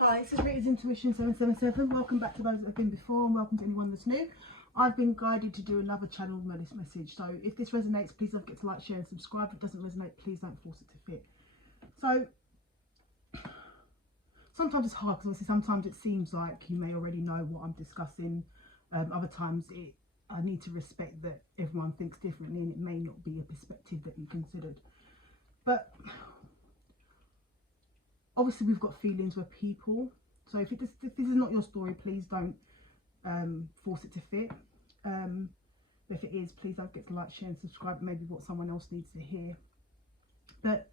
Hi, this is Rita's Intuition 777. Welcome back to those that have been before, and welcome to anyone that's new. I've been guided to do another channel message, so if this resonates, please don't forget to like, share and subscribe. If it doesn't resonate, please don't force it to fit. So sometimes it's hard, because obviously sometimes it seems like you may already know what I'm discussing. Other times I need to respect that everyone thinks differently, and it may not be a perspective that you considered. But obviously we've got feelings, we're people. So if this is not your story, please don't force it to fit. If it is, please don't forget to like, share and subscribe. Maybe what someone else needs to hear. But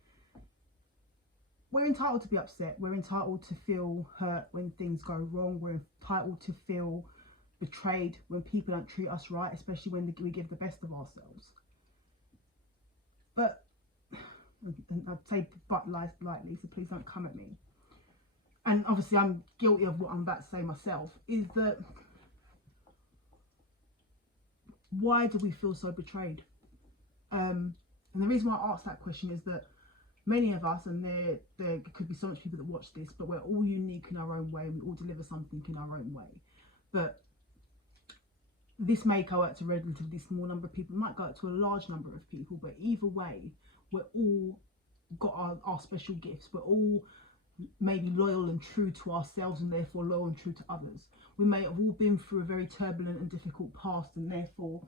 we're entitled to be upset. We're entitled to feel hurt when things go wrong. We're entitled to feel betrayed when people don't treat us right, especially when we give the best of ourselves. But, and I'd say but lightly, so please don't come at me. And obviously I'm guilty of what I'm about to say myself, is that why do we feel so betrayed? And the reason why I ask that question is that many of us, and there could be so much people that watch this, but we're all unique in our own way, and we all deliver something in our own way. But this may go out to a relatively small number of people, it might go out to a large number of people, but either way, we're all got our special gifts. We're all maybe loyal and true to ourselves, and therefore loyal and true to others. We may have all been through a very turbulent and difficult past, and therefore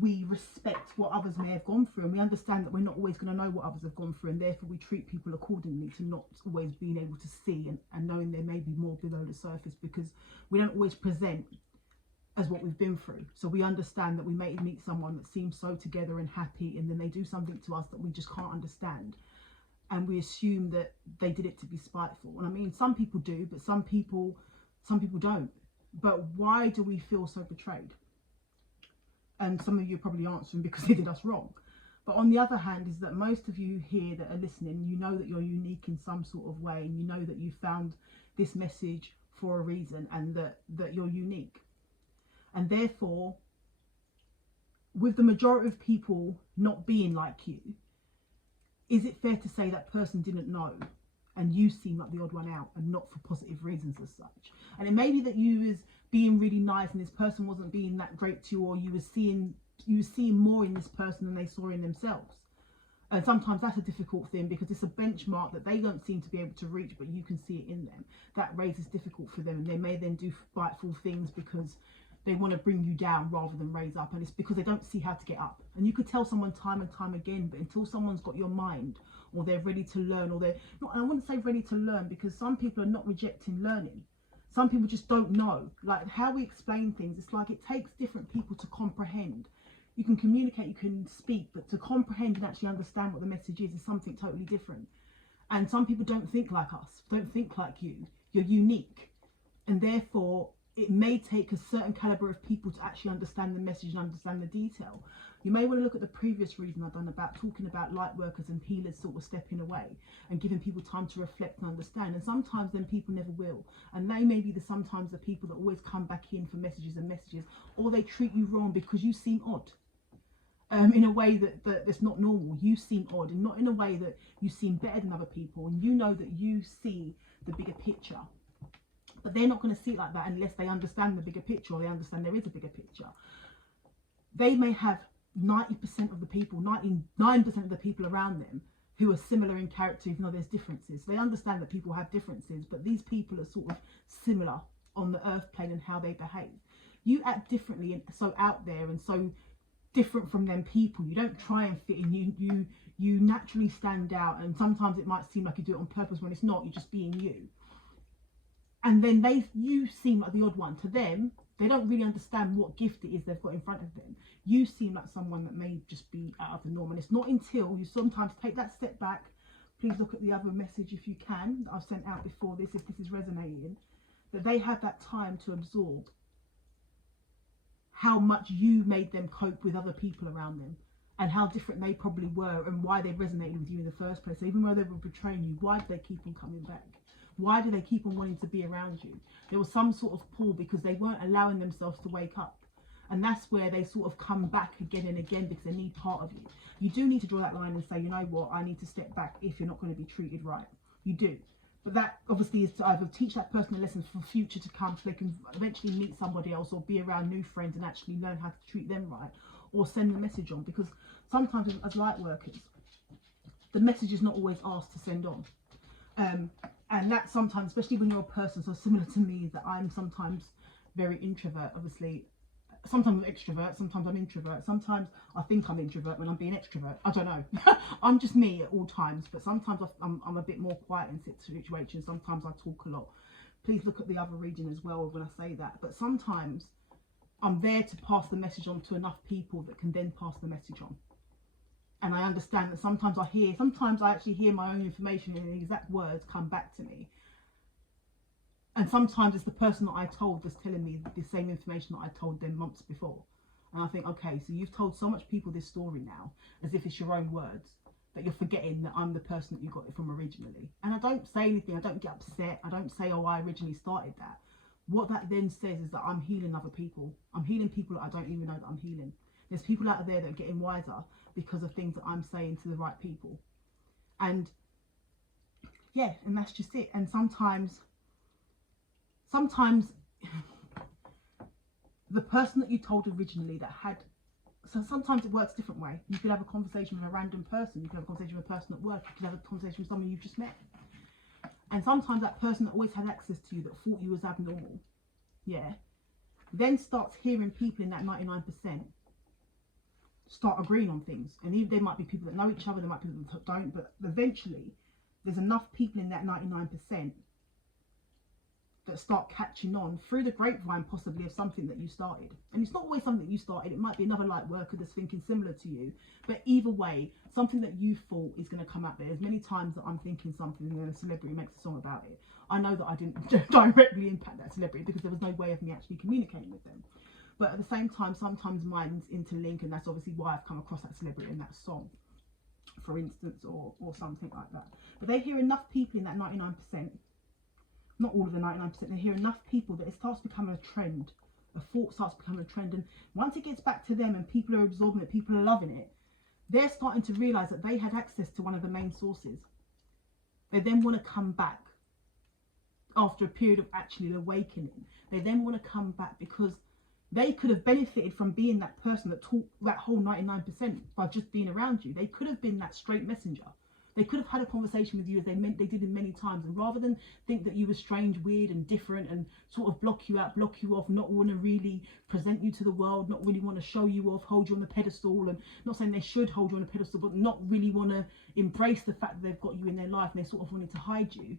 we respect what others may have gone through, and we understand that we're not always going to know what others have gone through, and therefore we treat people accordingly to not always being able to see and knowing there may be more below the surface, because we don't always present as what we've been through. So we understand that we may meet someone that seems so together and happy, and then they do something to us that we just can't understand, and we assume that they did it to be spiteful. And I mean, some people do, but some people don't. But why do we feel so betrayed? And some of you are probably answering because they did us wrong. But on the other hand is that most of you here that are listening, you know that you're unique in some sort of way, and you know that you found this message for a reason, and that you're unique. And therefore, with the majority of people not being like you, is it fair to say that person didn't know, and you seem like the odd one out, and not for positive reasons as such? And it may be that you was being really nice and this person wasn't being that great to you, or you were seeing more in this person than they saw in themselves. And sometimes that's a difficult thing, because it's a benchmark that they don't seem to be able to reach, but you can see it in them. That raises difficult for them, and they may then do spiteful things because they want to bring you down rather than raise up, and it's because they don't see how to get up. And you could tell someone time and time again, but until someone's got your mind, or they're ready to learn, or they're not, I wouldn't say ready to learn, because some people are not rejecting learning. Some people just don't know. Like how we explain things, it's like it takes different people to comprehend. You can communicate, you can speak, but to comprehend and actually understand what the message is something totally different. And some people don't think like us, don't think like you. You're unique, and therefore it may take a certain caliber of people to actually understand the message and understand the detail. You may want to look at the previous reading I've done about talking about light workers and healers sort of stepping away and giving people time to reflect and understand. And sometimes then people never will. And they may be sometimes the people that always come back in for messages and messages, or they treat you wrong because you seem odd. In a way that's not normal. You seem odd, and not in a way that you seem better than other people, and you know that you see the bigger picture. But they're not going to see it like that unless they understand the bigger picture, or they understand there is a bigger picture. They may have 90% of the people, 99% of the people around them who are similar in character, even though there's differences. They understand that people have differences, but these people are sort of similar on the earth plane and how they behave. You act differently and so out there and so different from them people. You don't try and fit in. You naturally stand out, and sometimes it might seem like you do it on purpose when it's not. You're just being you. And then you seem like the odd one. To them, they don't really understand what gift it is they've got in front of them. You seem like someone that may just be out of the norm. And it's not until you sometimes take that step back. Please look at the other message if you can that I've sent out before this, if this is resonating, that they have that time to absorb how much you made them cope with other people around them, and how different they probably were, and why they resonated with you in the first place. So even though they were betraying you, why did they keep on coming back? Why do they keep on wanting to be around you? There was some sort of pull because they weren't allowing themselves to wake up. And that's where they sort of come back again and again, because they need part of you. You do need to draw that line and say, you know what, I need to step back if you're not going to be treated right. You do. But that obviously is to either teach that person a lesson for future to come, so they can eventually meet somebody else or be around new friends and actually learn how to treat them right, or send the message on. Because sometimes as light workers, the message is not always asked to send on. And that sometimes, especially when you're a person so similar to me, that I'm sometimes very introvert, obviously. Sometimes I'm extrovert, sometimes I'm introvert, sometimes I think I'm introvert when I'm being extrovert. I don't know. I'm just me at all times, but sometimes I'm a bit more quiet in situations. Sometimes I talk a lot. Please look at the other region as well when I say that. But sometimes I'm there to pass the message on to enough people that can then pass the message on. And I understand that sometimes I actually hear my own information and the exact words come back to me. And sometimes it's the person that I told that's telling me the same information that I told them months before. And I think, okay, so you've told so much people this story now, as if it's your own words, that you're forgetting that I'm the person that you got it from originally. And I don't say anything, I don't get upset, I don't say, oh, I originally started that. What that then says is that I'm healing other people. I'm healing people that I don't even know that I'm healing. There's people out there that are getting wiser because of things that I'm saying to the right people. And yeah, and that's just it. And sometimes the person that you told originally that had, so sometimes it works a different way. You could have a conversation with a random person, you could have a conversation with a person at work, you could have a conversation with someone you've just met. And sometimes that person that always had access to you, that thought you was abnormal, yeah, then starts hearing people in that 99% start agreeing on things. And even there might be people that know each other, there might be people that don't, but eventually there's enough people in that 99% that start catching on through the grapevine, possibly, of something that you started. And it's not always something that you started, it might be another light worker that's thinking similar to you, but either way, something that you thought is going to come out there. As many times that I'm thinking something and then a celebrity makes a song about it, I know that I didn't directly impact that celebrity because there was no way of me actually communicating with them. But at the same time, sometimes minds interlink, and that's obviously why I've come across that celebrity in that song, for instance, or something like that. But they hear enough people in that 99%, not all of the 99%, they hear enough people that it starts becoming a trend. A thought starts becoming a trend, and once it gets back to them and people are absorbing it, people are loving it, they're starting to realise that they had access to one of the main sources. They then want to come back after a period of actually awakening. They then want to come back because they could have benefited from being that person that taught that whole 99% by just being around you. They could have been that straight messenger. They could have had a conversation with you as they did in many times, and rather than think that you were strange, weird and different and sort of block you out, block you off, not want to really present you to the world, not really want to show you off, hold you on the pedestal, and not saying they should hold you on a pedestal, but not really want to embrace the fact that they've got you in their life and they sort of wanted to hide you.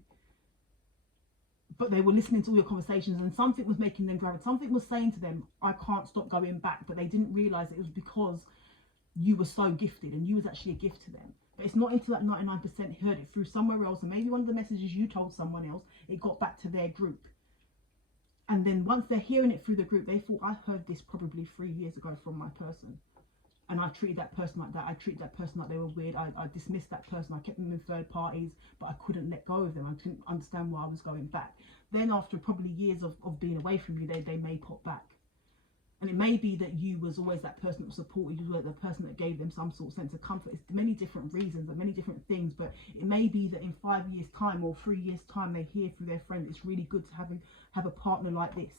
But they were listening to all your conversations, and something was making them gravitate. Something was saying to them, I can't stop going back. But they didn't realise it was because you were so gifted and you was actually a gift to them. But it's not until that 99% heard it through somewhere else, and maybe one of the messages you told someone else, it got back to their group. And then once they're hearing it through the group, they thought, I heard this probably 3 years ago from my person. And I treated that person like that. I treated that person like they were weird. I dismissed that person. I kept them in third parties, but I couldn't let go of them. I couldn't understand why I was going back. Then after probably years of being away from you, they may pop back. And it may be that you was always that person that supported you, the person that gave them some sort of sense of comfort. It's many different reasons and many different things, but it may be that in 5 years' time or 3 years' time, they hear through their friend, it's really good to have a partner like this.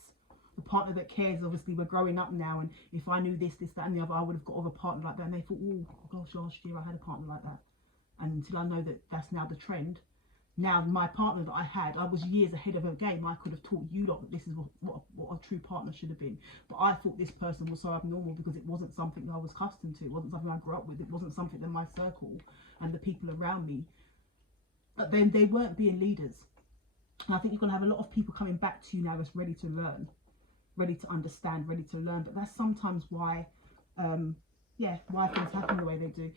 A partner that cares. Obviously, we're growing up now, and if I knew this, that, and the other, I would have got of a partner like that. And they thought, oh gosh, last year I had a partner like that. And until I know that that's now the trend, now my partner that I had, I was years ahead of her game. I could have taught you lot that this is what a true partner should have been. But I thought this person was so abnormal because it wasn't something that I was accustomed to. It wasn't something I grew up with. It wasn't something that my circle and the people around me. But then they weren't being leaders. And I think you're going to have a lot of people coming back to you now that's ready to learn, ready to understand, ready to learn. But that's sometimes why why things happen the way they do.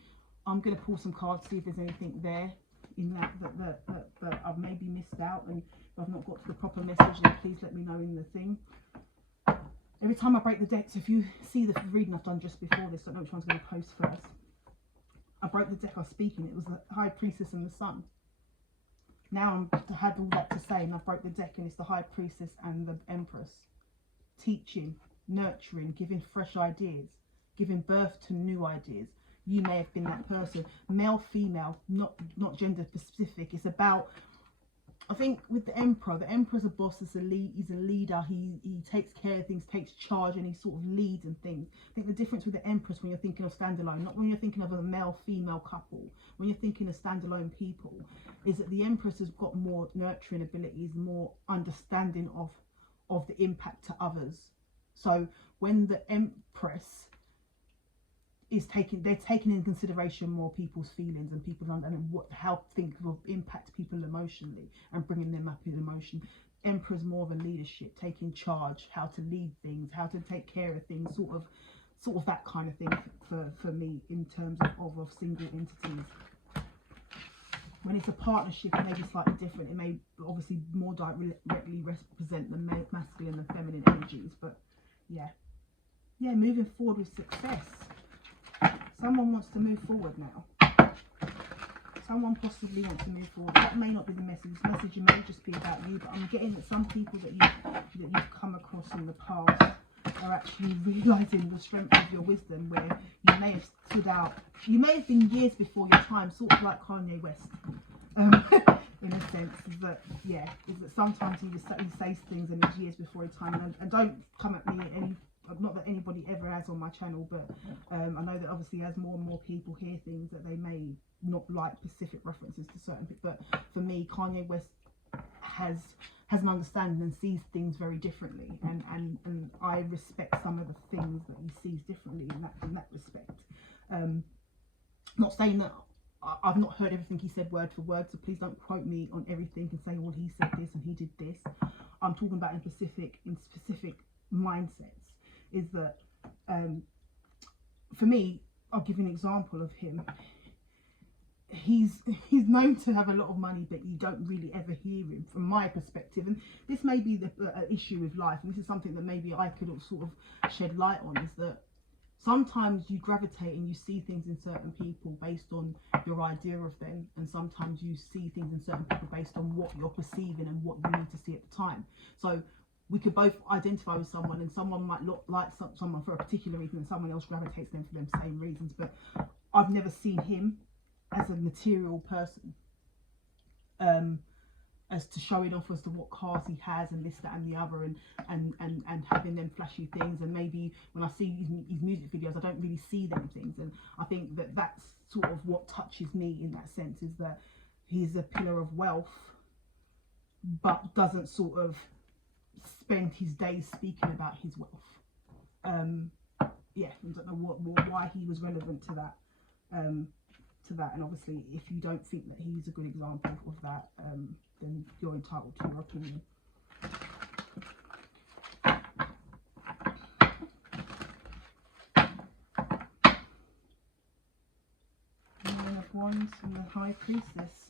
I'm going to pull some cards, see if there's anything there in that I've maybe missed out, and if I've not got to the proper message, then please let me know in the thing. Every time I break the deck, so if you see the reading I've done just before this, I don't know which one's going to post first. I broke the deck I was speaking, it was the High Priestess and the Sun. Now I had all that to say, and I broke the deck, and it's the High Priestess and the Empress. Teaching, nurturing, giving fresh ideas, giving birth to new ideas. You may have been that person. Male, female, not gender specific. It's about I think with the Emperor's a boss, he's a leader, he takes care of things, takes charge, and he sort of leads and things. I think the difference with the Empress, when you're thinking of standalone, not when you're thinking of a male-female couple, when you're thinking of standalone people, is that the Empress has got more nurturing abilities, more understanding of the impact to others. So when the Empress they're taking in consideration more people's feelings and people and how things will impact people emotionally and bringing them up in emotion. Emperor's more of a leadership, taking charge, how to lead things, how to take care of things, sort of that kind of thing for me in terms of single entities. When it's a partnership, it may be slightly different. It may obviously more directly represent the masculine and feminine energies, but yeah, moving forward with success. Someone wants to move forward now. Someone possibly wants to move forward. That may not be the message. This message may just be about you, but I'm getting that some people that you've come across in the past are actually realising the strength of your wisdom, where you may have stood out. You may have been years before your time, sort of like Kanye West. In a sense, is that sometimes he says things and it's years before his time. And don't come at me not that anybody ever has on my channel, but I know that obviously as more and more people hear things that they may not like specific references to certain things, but for me, Kanye West has an understanding and sees things very differently, and I respect some of the things that he sees differently in that respect. Not saying that I've not heard everything he said word for word, so please don't quote me on everything and say, well, he said this and he did this. I'm talking about in specific mindsets. Is that for me, I'll give you an example of him. He's known to have a lot of money, but you don't really ever hear him from my perspective. And this may be the issue with life, and this is something that maybe I could sort of shed light on, is that sometimes you gravitate and you see things in certain people based on your idea of them, and sometimes you see things in certain people based on what you're perceiving and what you need to see at the time. So we could both identify with someone, and someone might look like someone for a particular reason, and someone else gravitates them for them same reasons. But I've never seen him as a material person, as to showing off as to what cars he has and this, that, and the other, and having them flashy things. And maybe when I see his music videos, I don't really see them things. And I think that that's sort of what touches me in that sense, is that he's a pillar of wealth, but doesn't sort of spend his days speaking about his wealth. I don't know why he was relevant to that. And obviously, if you don't think that he's a good example of that, then you're entitled to your opinion. Nine of Wands and the High Priestess.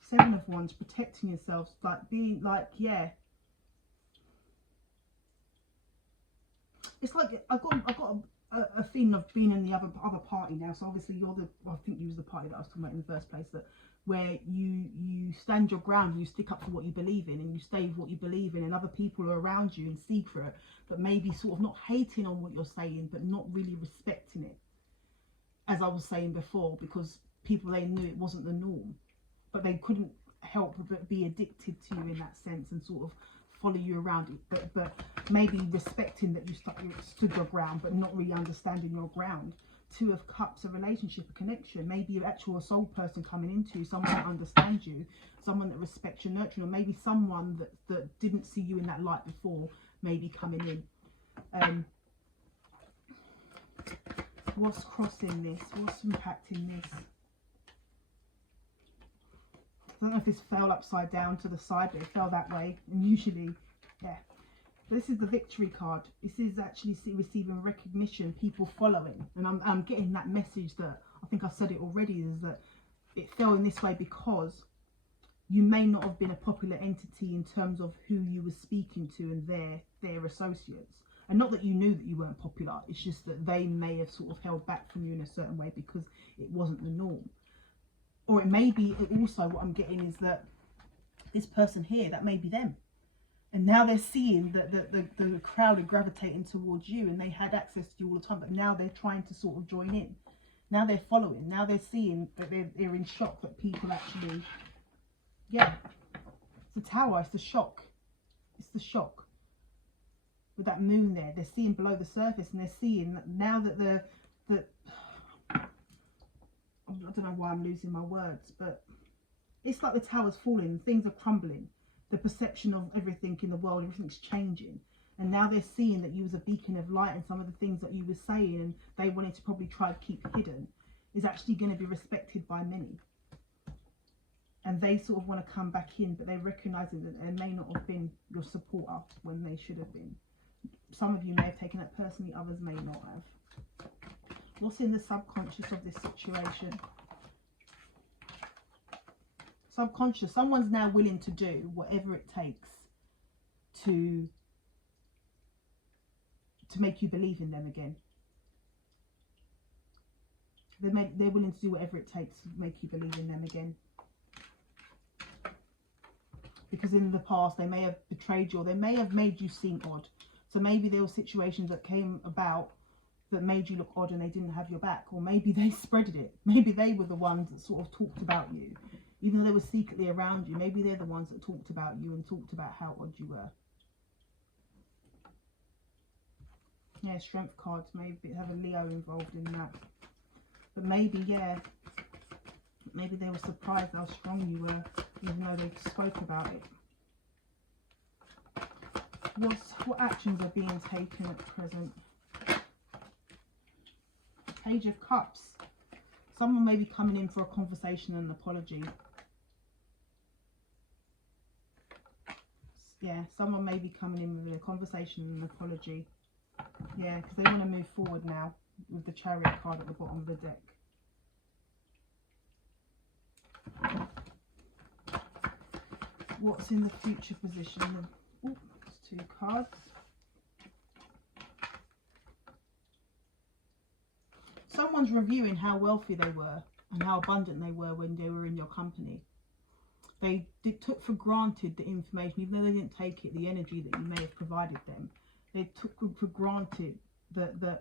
Seven of Wands, protecting yourselves, like being like, it's like I've got a feeling of being in the other party now. So obviously I think you was the party that I was talking about in the first place, that where you stand your ground, you stick up for what you believe in, and you stay with what you believe in, and other people are around you in secret, but maybe sort of not hating on what you're saying, but not really respecting it, as I was saying before, because people, they knew it wasn't the norm, but they couldn't help but be addicted to you in that sense and sort of follow you around, but maybe respecting that you stood your ground, but not really understanding your ground. Two of Cups, a relationship, a connection, maybe an actual soul person coming into you, someone that understands you, someone that respects your nurturing, or maybe someone that didn't see you in that light before, maybe coming in. What's crossing this? What's impacting this? I don't know if this fell upside down to the side, but it fell that way, and usually, this is the Victory card. This is actually receiving recognition, people following, and I'm getting that message that I think I said it already, is that it fell in this way because you may not have been a popular entity in terms of who you were speaking to and their associates, and not that you knew that you weren't popular, it's just that they may have sort of held back from you in a certain way because it wasn't the norm. Or it may be also, what I'm getting is that this person here, that may be them. And now they're seeing that the crowd are gravitating towards you, and they had access to you all the time, but now they're trying to sort of join in. Now they're following. Now they're seeing that they're in shock that people actually, yeah. It's the tower. It's the shock. It's the shock. With that moon there, they're seeing below the surface, and they're seeing that now that I don't know why I'm losing my words, but it's like the tower's falling, things are crumbling. The perception of everything in the world, everything's changing. And now they're seeing that you was a beacon of light, and some of the things that you were saying and they wanted to probably try to keep hidden is actually going to be respected by many. And they sort of want to come back in, but they're recognising that they may not have been your supporter when they should have been. Some of you may have taken that personally, others may not have. What's in the subconscious of this situation? Subconscious. Someone's now willing to do whatever it takes to make you believe in them again. They're willing to do whatever it takes to make you believe in them again. Because in the past they may have betrayed you, or they may have made you seem odd. So maybe there were situations that came about that made you look odd and they didn't have your back. Or maybe they spreaded it. Maybe they were the ones that sort of talked about you. Even though they were secretly around you, maybe they're the ones that talked about you and talked about how odd you were. Yeah, strength cards, maybe have a Leo involved in that. But maybe, yeah, maybe they were surprised how strong you were, even though they spoke about it. What actions are being taken at present? Page of Cups. Someone may be coming in for a conversation and an apology. Yeah, someone may be coming in with a conversation and an apology. Yeah, because they want to move forward now with the Chariot card at the bottom of the deck. What's in the future position? Oh, there's 2 cards. Someone's reviewing how wealthy they were and how abundant they were when they were in your company. They took for granted the information, even though they didn't take it, the energy that you may have provided them. They took for granted that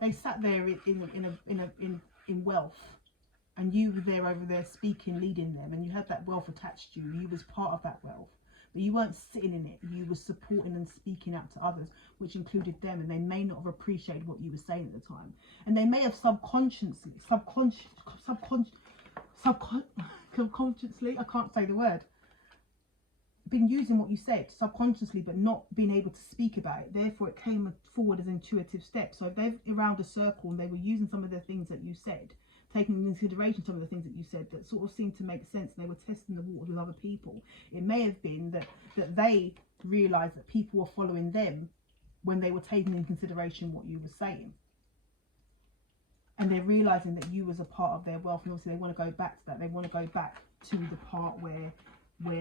they sat there in wealth, and you were there over there speaking, leading them, and you had that wealth attached to you. You was part of that wealth, but you weren't sitting in it. You were supporting and speaking out to others, which included them, and they may not have appreciated what you were saying at the time, and they may have subconsciously, I can't say the word, been using what you said subconsciously, but not being able to speak about it. Therefore, it came forward as intuitive steps. So if they're around a circle and they were using some of the things that you said, taking into consideration some of the things that you said that sort of seemed to make sense, and they were testing the waters with other people, it may have been that they realised that people were following them when they were taking into consideration what you were saying. And they're realising that you was a part of their wealth, and obviously they want to go back to that. They want to go back to the part where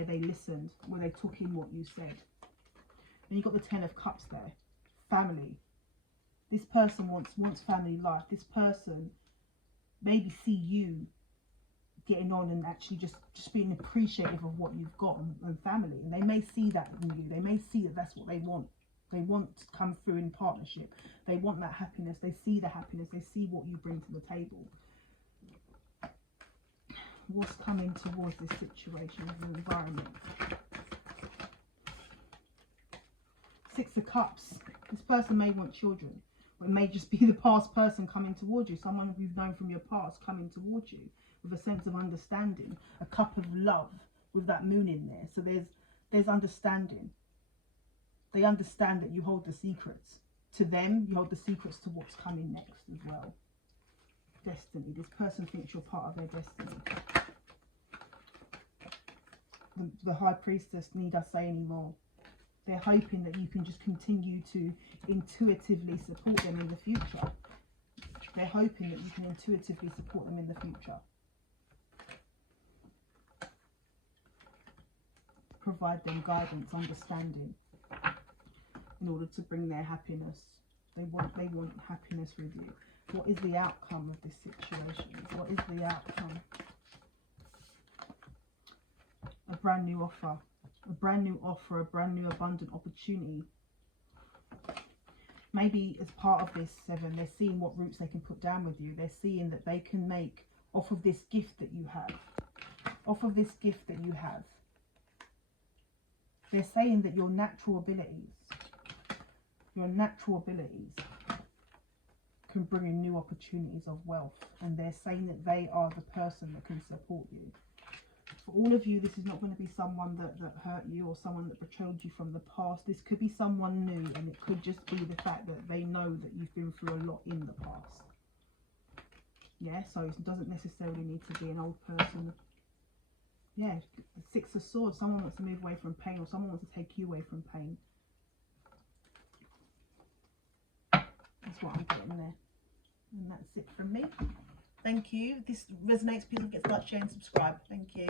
they listened, where they took in what you said. And you've got the 10 of Cups there. Family. This person wants family life. This person maybe see you getting on and actually just being appreciative of what you've got and family. And they may see that in you. They may see that that's what they want. They want to come through in partnership. They want that happiness. They see the happiness. They see what you bring to the table. What's coming towards this situation, the environment? 6 of Cups. This person may want children, or it may just be the past person coming towards you, someone you've known from your past coming towards you with a sense of understanding, a cup of love with that moon in there. So there's understanding. They understand that you hold the secrets. To them, you hold the secrets to what's coming next as well. Destiny. This person thinks you're part of their destiny. The High Priestess, need I say any more? They're hoping that you can just continue to intuitively support them in the future. They're hoping that you can intuitively support them in the future. Provide them guidance, understanding, in order to bring their happiness. They want happiness with you. What is the outcome of this situation? What is the outcome? a brand new offer, a brand new offer, a brand new abundant opportunity. Maybe as part of this 7, they're seeing what roots they can put down with you. They're seeing that they can make off of this gift that you have. Off of this gift that you have. They're saying that your natural abilities can bring in new opportunities of wealth. And they're saying that they are the person that can support you. For all of you, this is not going to be someone that hurt you or someone that betrayed you from the past. This could be someone new, and it could just be the fact that they know that you've been through a lot in the past. Yeah, so it doesn't necessarily need to be an old person. Yeah, the 6 of Swords. Someone wants to move away from pain, or someone wants to take you away from pain. That's what I'm getting there. And that's it from me. Thank you. If this resonates, please don't forget to like, share and subscribe. Thank you.